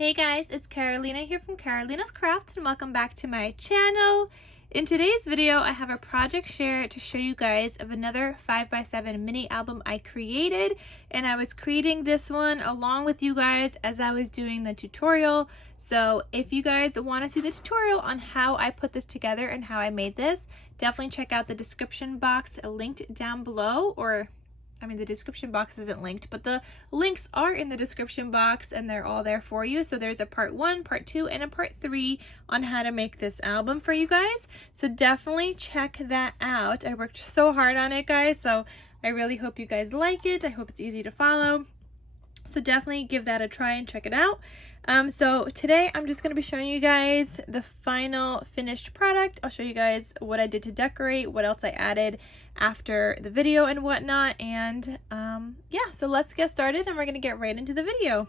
Hey guys, it's Carolina here from KarolinasKrafts and welcome back to my channel. In today's video, I have a project share to show you guys of another 5x7 mini album I created, and I was creating this one along with you guys as I was doing the tutorial. So if you guys want to see the tutorial on how I put this together and how I made this, definitely check out the description box linked down below, the description box isn't linked, but the links are in the description box and they're all there for you. So there's a part 1, part 2, and a part 3 on how to make this album for you guys. So definitely check that out. I worked so hard on it, guys, so I really hope you guys like it. I hope it's easy to follow. So definitely give that a try and check it out. So today I'm just going to be showing you guys the final finished product. I'll show you guys what I did to decorate, what else I added after the video and whatnot, and yeah, so let's get started and we're going to get right into the video.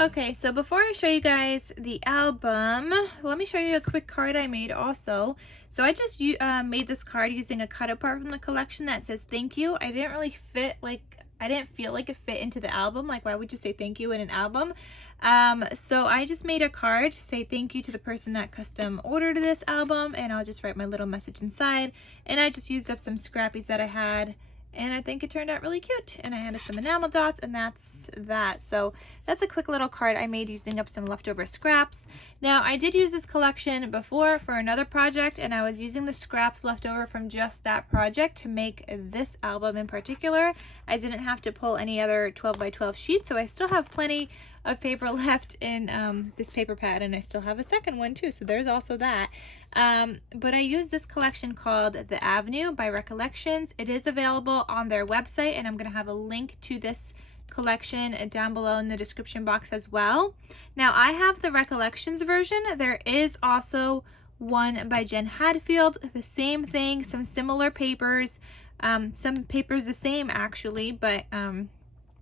Okay, so before I show you guys the album, let me show you a quick card I made also. So I just made this card using a cut apart from the collection that says thank you. I didn't feel like it fit into the album. Like, why would you say thank you in an album? So I just made a card to say thank you to the person that custom ordered this album, and I'll just write my little message inside. And I just used up some scrappies that I had, and I think it turned out really cute. And I added some enamel dots, and that's that. So that's a quick little card I made using up some leftover scraps. Now, I did use this collection before for another project, and I was using the scraps left over from just that project to make this album in particular. I didn't have to pull any other 12 by 12 sheets, so I still have plenty of paper left in this paper pad, and I still have a second one too, so there's also that. But I used this collection called The Avenue by Recollections. It is available on their website, and I'm going to have a link to this collection down below in the description box as well. Now, I have the Recollections version. There is also one by Jen Hadfield, the same thing, some similar papers, some papers the same actually, but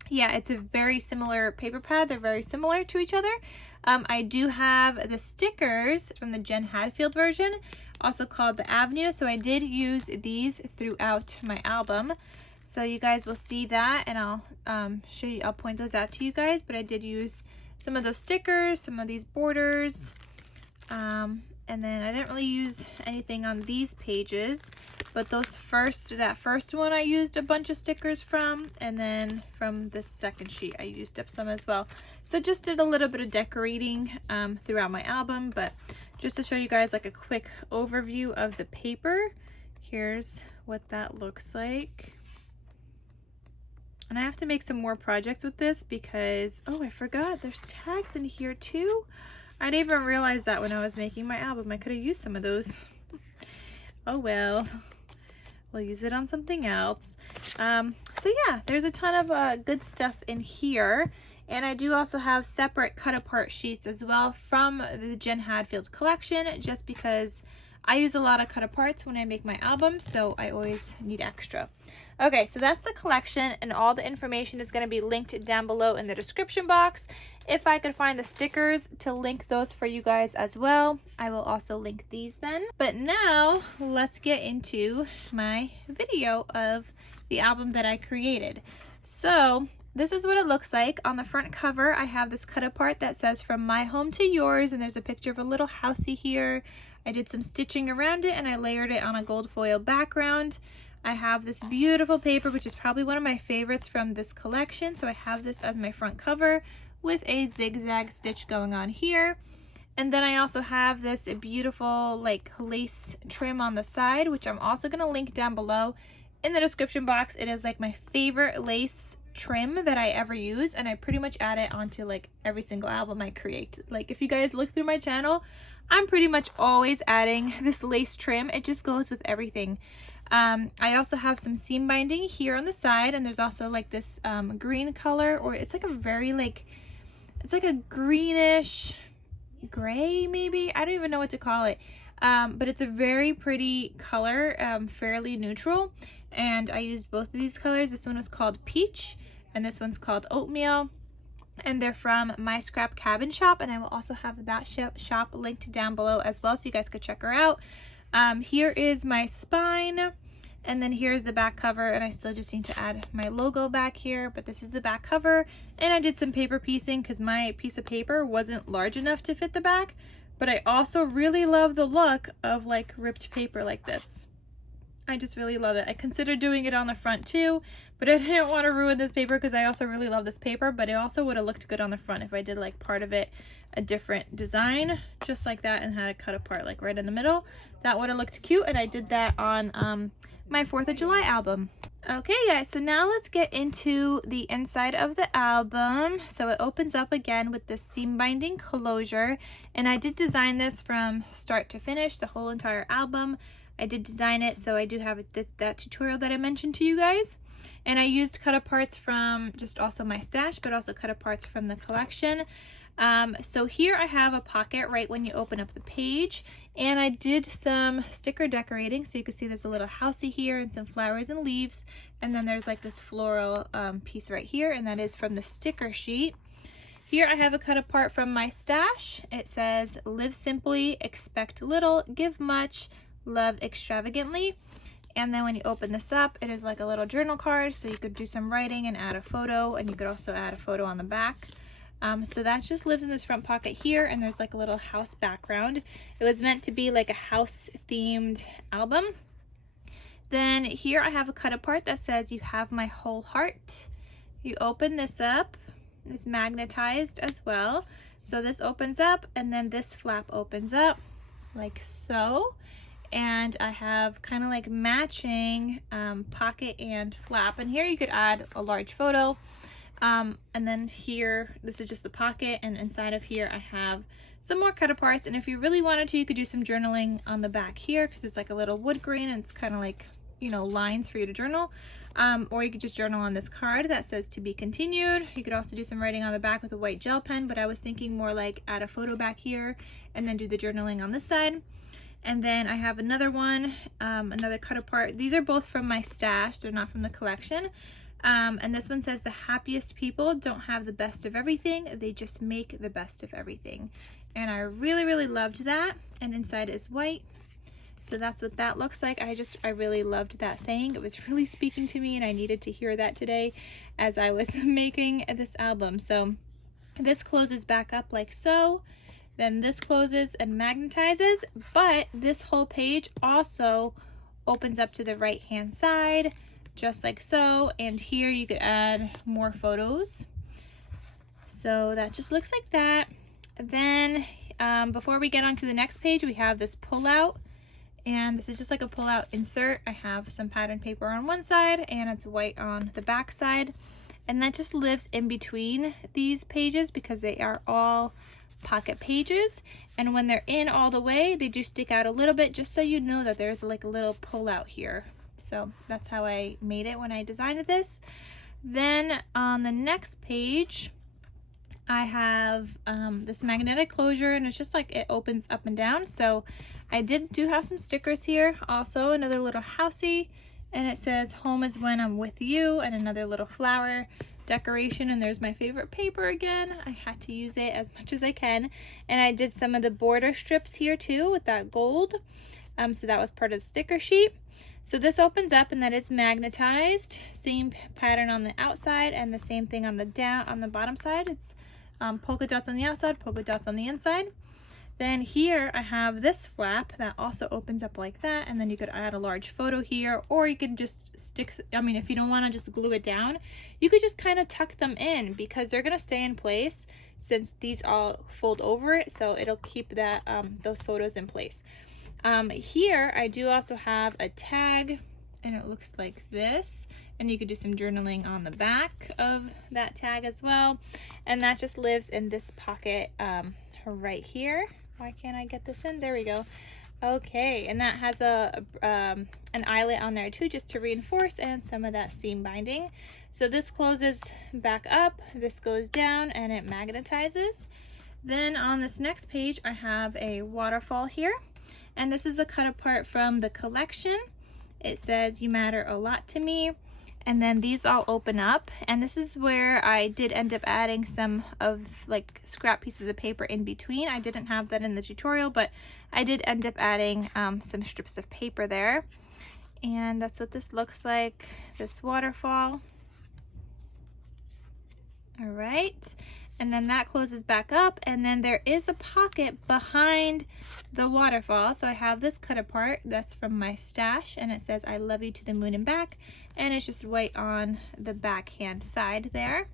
yeah, it's a very similar paper pad. They're very similar to each other. I do have the stickers from the Jen Hadfield version, also called The Avenue. So I did use these throughout my album. So you guys will see that, and I'll show you, I'll point those out to you guys. But I did use some of those stickers, some of these borders, and then I didn't really use anything on these pages, but that first one I used a bunch of stickers from, and then from the second sheet I used up some as well. So just did a little bit of decorating throughout my album, but just to show you guys like a quick overview of the paper, here's what that looks like. And I have to make some more projects with this because, oh, I forgot, there's tags in here too. I didn't even realize that when I was making my album. I could have used some of those. Oh well, we'll use it on something else. So yeah, there's a ton of good stuff in here. And I do also have separate cut apart sheets as well from the Jen Hadfield collection, just because I use a lot of cut aparts when I make my album, so I always need extra. Okay, so that's the collection, and all the information is going to be linked down below in the description box. If I could find the stickers to link those for you guys as well, I will also link these then. But now let's get into my video of the album that I created. So this is what it looks like. On the front cover, I have this cut apart that says "From My Home to Yours," and there's a picture of a little housey here. I did some stitching around it, and I layered it on a gold foil background. I have this beautiful paper, which is probably one of my favorites from this collection. So I have this as my front cover with a zigzag stitch going on here. And then I also have this beautiful like lace trim on the side, which I'm also going to link down below in the description box. It is like my favorite lace trim that I ever use, and I pretty much add it onto like every single album I create. Like, if you guys look through my channel, I'm pretty much always adding this lace trim. It just goes with everything. I also have some seam binding here on the side, and there's also like this green color, or it's like a very like, it's like a greenish gray maybe, I don't even know what to call it, but it's a very pretty color, fairly neutral, and I used both of these colors. This one was called Peach and this one's called Oatmeal, and they're from My Scrap Cabin Shop, and I will also have that shop linked down below as well, so you guys could check her out. Here is my spine, and then here's the back cover, and I still just need to add my logo back here, but this is the back cover. And I did some paper piecing because my piece of paper wasn't large enough to fit the back, but I also really love the look of like ripped paper like this. I just really love it. I considered doing it on the front too, but I didn't want to ruin this paper because I also really love this paper, but it also would have looked good on the front if I did like part of it a different design, just like that, and had it cut apart like right in the middle. That would have looked cute, and I did that on my 4th of July album. Okay guys, so now let's get into the inside of the album. So it opens up again with this seam binding closure, and I did design this from start to finish, the whole entire album. I did design it, so I do have that tutorial that I mentioned to you guys. And I used cut aparts from just also my stash, but also cut aparts from the collection. So here I have a pocket right when you open up the page, and I did some sticker decorating, so you can see there's a little housey here and some flowers and leaves, and then there's like this floral piece right here, and that is from the sticker sheet. Here I have a cut apart from my stash. It says, "Live simply, expect little, give much, love extravagantly." And then when you open this up, it is like a little journal card, so you could do some writing and add a photo, and you could also add a photo on the back. So that just lives in this front pocket here, and there's like a little house background. It was meant to be like a house themed album. Then here I have a cut apart that says, "You have my whole heart." You open this up, it's magnetized as well. So this opens up, and then this flap opens up like so. And I have kind of like matching pocket and flap. And here you could add a large photo. And then here, this is just the pocket, and inside of here I have some more cut aparts. And if you really wanted to, you could do some journaling on the back here, because it's like a little wood grain, and it's kind of like, you know, lines for you to journal. Or you could just journal on this card that says "To be continued." You could also do some writing on the back with a white gel pen, but I was thinking more like add a photo back here and then do the journaling on this side. And then I have another one, another cut apart. These are both from my stash, they're not from the collection. And this one says, "The happiest people don't have the best of everything, they just make the best of everything." And I really, really loved that. And inside is white. So that's what that looks like. I really loved that saying. It was really speaking to me, and I needed to hear that today as I was making this album. So this closes back up like so. Then this closes and magnetizes, but this whole page also opens up to the right hand side, just like so. And here you could add more photos. So that just looks like that. Then before we get on to the next page, we have this pull out, and this is just like a pull out insert. I have some pattern paper on one side, and it's white on the back side, and that just lives in between these pages because they are all pocket pages, and when they're in all the way, they do stick out a little bit, just so you know that there's like a little pull out here. So that's how I made it when I designed this. Then on the next page I have this magnetic closure, and it's just like it opens up and down. So I do have some stickers here, also another little housey, and it says "Home is when I'm with you," and another little flower decoration. And there's my favorite paper again. I had to use it as much as I can, and I did some of the border strips here too with that gold, so that was part of the sticker sheet. So this opens up, and that is magnetized, same pattern on the outside and the same thing on the bottom side. It's polka dots on the outside, polka dots on the inside. Then here I have this flap that also opens up like that, and then you could add a large photo here, or you could just stick, I mean, if you don't want to just glue it down, you could just kind of tuck them in, because they're going to stay in place since these all fold over it, so it'll keep that those photos in place. Here I do also have a tag, and it looks like this, and you could do some journaling on the back of that tag as well, and that just lives in this pocket right here. Why can't I get this in? There we go. Okay, and that has an eyelet on there too, just to reinforce, and some of that seam binding. So this closes back up, this goes down, and it magnetizes. Then on this next page I have a waterfall here, and this is a cut apart from the collection. It says, "You matter a lot to me." And then these all open up, and this is where I did end up adding some of like scrap pieces of paper in between. I didn't have that in the tutorial, but I did end up adding some strips of paper there. And that's what this looks like, this waterfall. All right, and then that closes back up, and then there is a pocket behind the waterfall. So I have this cut apart that's from my stash, and it says I love you to the moon and back, and it's just right on the backhand side there.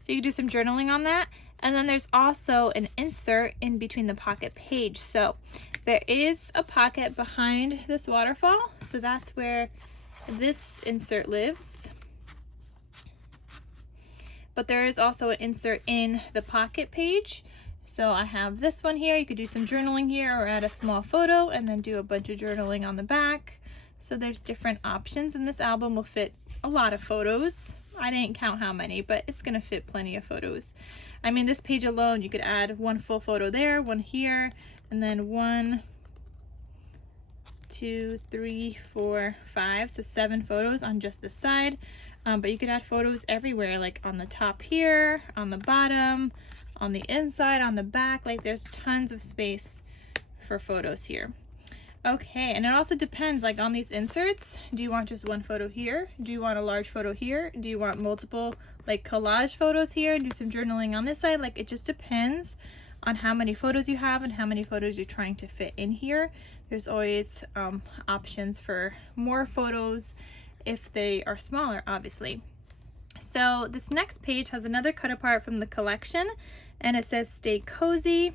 So you can do some journaling on that. And then there's also an insert in between the pocket page. So there is a pocket behind this waterfall, so that's where this insert lives. But there is also an insert in the pocket page. So I have this one here. You could do some journaling here or add a small photo and then do a bunch of journaling on the back. So there's different options, and this album will fit a lot of photos. I didn't count how many, but it's gonna fit plenty of photos. I mean, this page alone, you could add one full photo there, one here, and then 1, 2, 3, 4, 5, so 7 photos on just this side. But you could add photos everywhere, like on the top here, on the bottom, on the inside, on the back. Like there's tons of space for photos here. Okay, and it also depends, like on these inserts, do you want just one photo here? Do you want a large photo here? Do you want multiple like collage photos here? Do some journaling on this side? Like it just depends on how many photos you have and how many photos you're trying to fit in here. There's always options for more photos if they are smaller, obviously. So this next page has another cut apart from the collection, and it says stay cozy.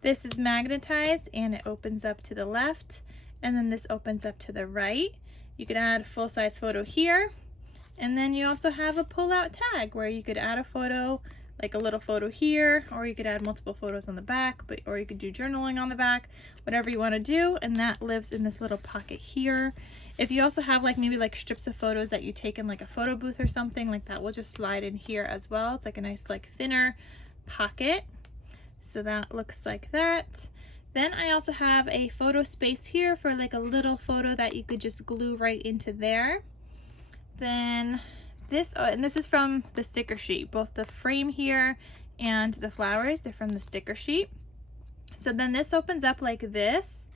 This is magnetized and it opens up to the left, and then this opens up to the right. You could add a full-size photo here, and then you also have a pull-out tag where you could add a photo, like a little photo here, or you could add multiple photos on the back, or you could do journaling on the back, whatever you want to do, and that lives in this little pocket here. If you also have like maybe like strips of photos that you take in like a photo booth or something, like that will just slide in here as well. It's like a nice like thinner pocket. So that looks like that. Then I also have a photo space here for like a little photo that you could just glue right into there. Then this, and this is from the sticker sheet, both the frame here and the flowers, they're from the sticker sheet. So then this opens up like this,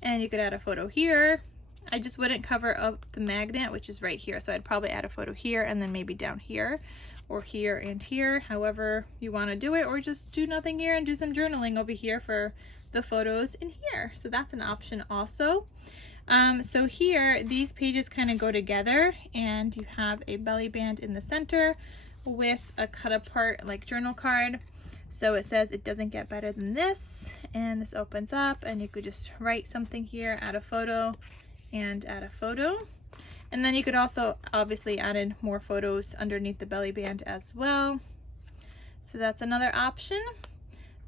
and you could add a photo here. I just wouldn't cover up the magnet, which is right here. So I'd probably add a photo here and then maybe down here, or here and here, however you want to do it, or just do nothing here and do some journaling over here for the photos in here. So that's an option also. So here, these pages kind of go together, and you have a belly band in the center with a cut apart like journal card. So it says it doesn't get better than this, and this opens up and you could just write something here, add a photo, and add a photo. And then you could also obviously add in more photos underneath the belly band as well. So that's another option.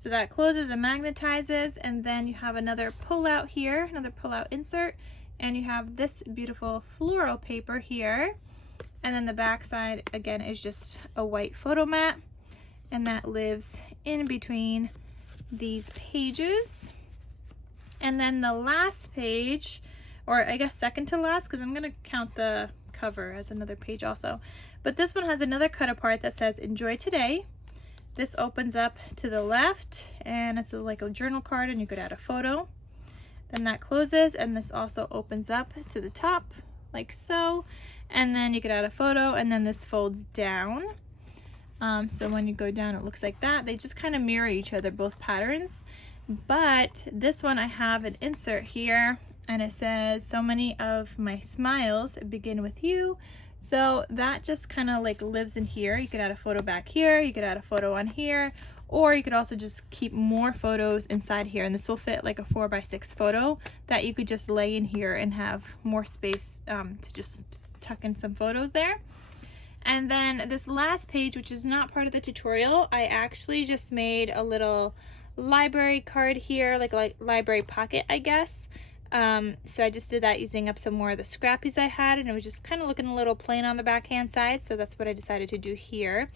So that closes and magnetizes, and then you have another pull out here, another pull out insert, and you have this beautiful floral paper here. And then the back side again is just a white photo mat, and that lives in between these pages. And then the last page, or I guess second to last, because I'm gonna count the cover as another page also. But this one has another cut apart that says enjoy today. This opens up to the left, and it's like a journal card, and you could add a photo. Then that closes, and this also opens up to the top like so. And then you could add a photo, and then this folds down. So when you go down, it looks like that. They just kind of mirror each other, both patterns. But this one, I have an insert here, and it says, so many of my smiles begin with you. So that just kind of like lives in here. You could add a photo back here, you could add a photo on here, or you could also just keep more photos inside here. And this will fit like a 4x6 photo that you could just lay in here and have more space to just tuck in some photos there. And then this last page, which is not part of the tutorial, I actually just made a little library card here, like a library pocket, I guess. So I just did that using up some more of the scrappies I had, and it was just kind of looking a little plain on the backhand side, so that's what I decided to do here.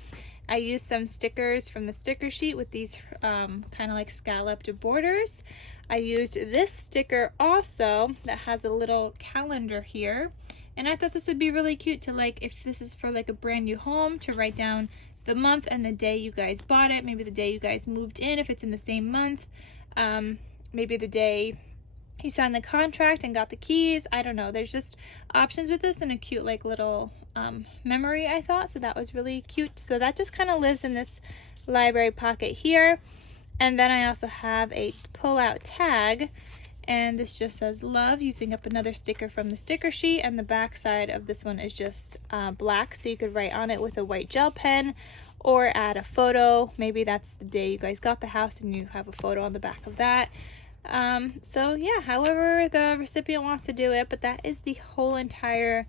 I used some stickers from the sticker sheet with these kind of like scalloped borders. I used this sticker also that has a little calendar here, And I thought this would be really cute to, like, if this is for like a brand new home, to write down the month and the day you guys bought it, maybe the day you guys moved in if it's in the same month, maybe the day you signed the contract and got the keys. I don't know, there's just options with this, and a cute like little memory, I thought. So that was really cute. So that just kind of lives in this library pocket here. And then I also have a pull out tag, and this just says love, using up another sticker from the sticker sheet, and the back side of this one is just black, so you could write on it with a white gel pen or add a photo. Maybe that's the day you guys got the house and you have a photo on the back of that. So yeah, however the recipient wants to do it, but that is the whole entire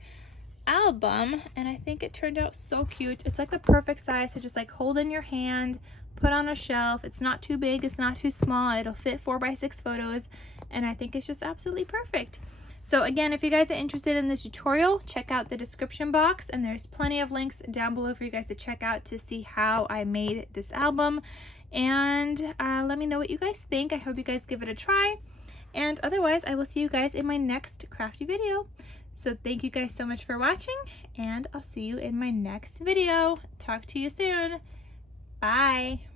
album, and I think it turned out so cute. It's like the perfect size to just like hold in your hand, put on a shelf. It's not too big, it's not too small, it'll fit 4x6 photos, and I think it's just absolutely perfect. So again, if you guys are interested in this tutorial, check out the description box, and there's plenty of links down below for you guys to check out to see how I made this album. And let me know what you guys think. I hope you guys give it a try, and otherwise I will see you guys in my next crafty video. So thank you guys so much for watching, and I'll see you in my next video. Talk to you soon. Bye.